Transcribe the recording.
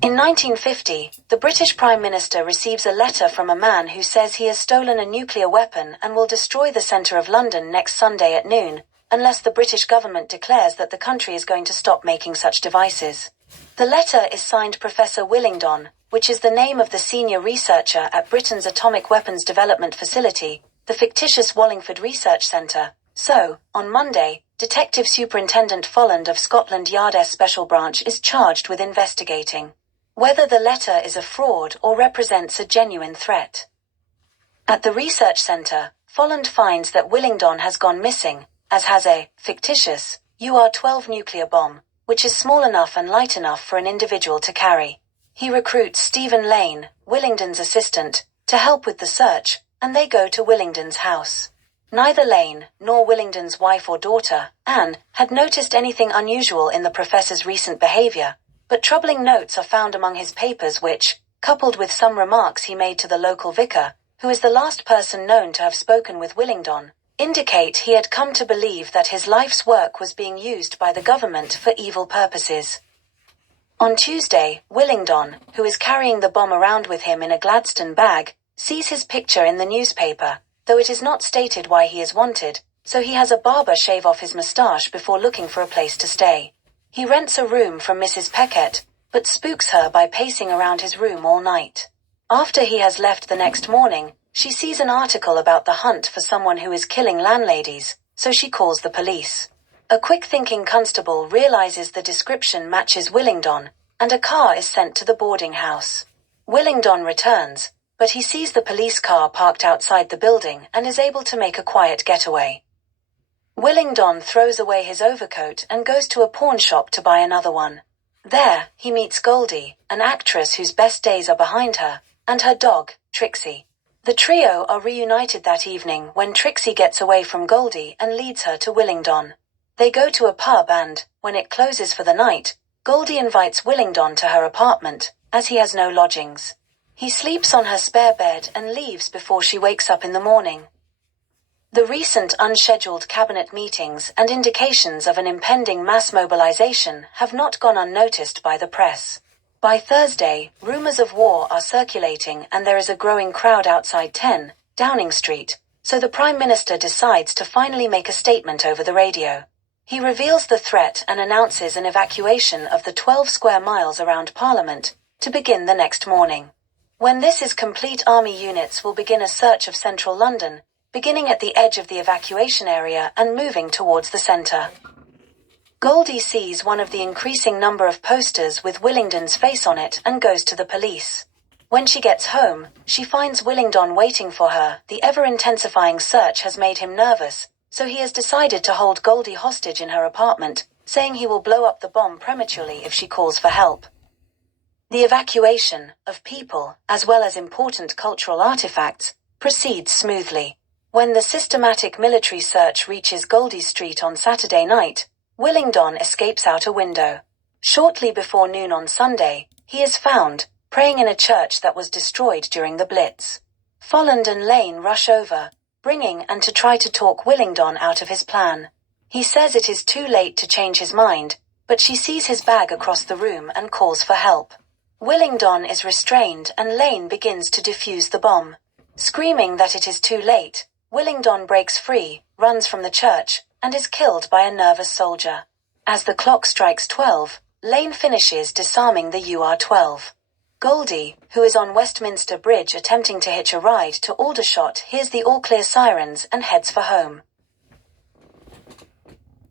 In 1950, the British Prime Minister receives a letter from a man who says he has stolen a nuclear weapon and will destroy the centre of London next Sunday at noon, unless the British government declares that the country is going to stop making such devices. The letter is signed Professor Willingdon, which is the name of the senior researcher at Britain's Atomic Weapons Development Facility, the fictitious Wallingford Research Centre. So, on Monday, Detective Superintendent Folland of Scotland Yard's Special Branch is charged with investigating whether the letter is a fraud or represents a genuine threat. At the research centre, Folland finds that Willingdon has gone missing, as has a fictitious UR-12 nuclear bomb, which is small enough and light enough for an individual to carry. He recruits Stephen Lane, Willingdon's assistant, to help with the search, and they go to Willingdon's house. Neither Lane, nor Willingdon's wife or daughter, Anne, had noticed anything unusual in the professor's recent behaviour, but troubling notes are found among his papers which, coupled with some remarks he made to the local vicar, who is the last person known to have spoken with Willingdon, indicate he had come to believe that his life's work was being used by the government for evil purposes. On Tuesday, Willingdon, who is carrying the bomb around with him in a Gladstone bag, sees his picture in the newspaper, though it is not stated why he is wanted, so he has a barber shave off his moustache before looking for a place to stay. He rents a room from Mrs. Peckett, but spooks her by pacing around his room all night. After he has left the next morning, she sees an article about the hunt for someone who is killing landladies, so she calls the police. A quick-thinking constable realizes the description matches Willingdon, and a car is sent to the boarding house. Willingdon returns, but he sees the police car parked outside the building and is able to make a quiet getaway. Willingdon throws away his overcoat and goes to a pawn shop to buy another one. There, he meets Goldie, an actress whose best days are behind her, and her dog, Trixie. The trio are reunited that evening when Trixie gets away from Goldie and leads her to Willingdon. They go to a pub and, when it closes for the night, Goldie invites Willingdon to her apartment, as he has no lodgings. He sleeps on her spare bed and leaves before she wakes up in the morning. The recent unscheduled cabinet meetings and indications of an impending mass mobilization have not gone unnoticed by the press. By Thursday, rumors of war are circulating and there is a growing crowd outside 10 Downing Street, so the Prime Minister decides to finally make a statement over the radio. He reveals the threat and announces an evacuation of the 12 square miles around Parliament, to begin the next morning. When this is complete, army units will begin a search of central London, beginning at the edge of the evacuation area and moving towards the centre. Goldie sees one of the increasing number of posters with Willingdon's face on it and goes to the police. When she gets home, she finds Willingdon waiting for her. The ever-intensifying search has made him nervous, so he has decided to hold Goldie hostage in her apartment, saying he will blow up the bomb prematurely if she calls for help. The evacuation of people, as well as important cultural artifacts, proceeds smoothly. When the systematic military search reaches Goldie Street on Saturday night, Willingdon escapes out a window. Shortly before noon on Sunday, he is found, praying in a church that was destroyed during the Blitz. Folland and Lane rush over, bringing and to try to talk Willingdon out of his plan. He says it is too late to change his mind, but she sees his bag across the room and calls for help. Willingdon is restrained and Lane begins to defuse the bomb. Screaming that it is too late, Willingdon breaks free, runs from the church, and is killed by a nervous soldier. As the clock strikes 12, Lane finishes disarming the UR-12. Goldie, who is on Westminster Bridge attempting to hitch a ride to Aldershot, hears the all-clear sirens and heads for home.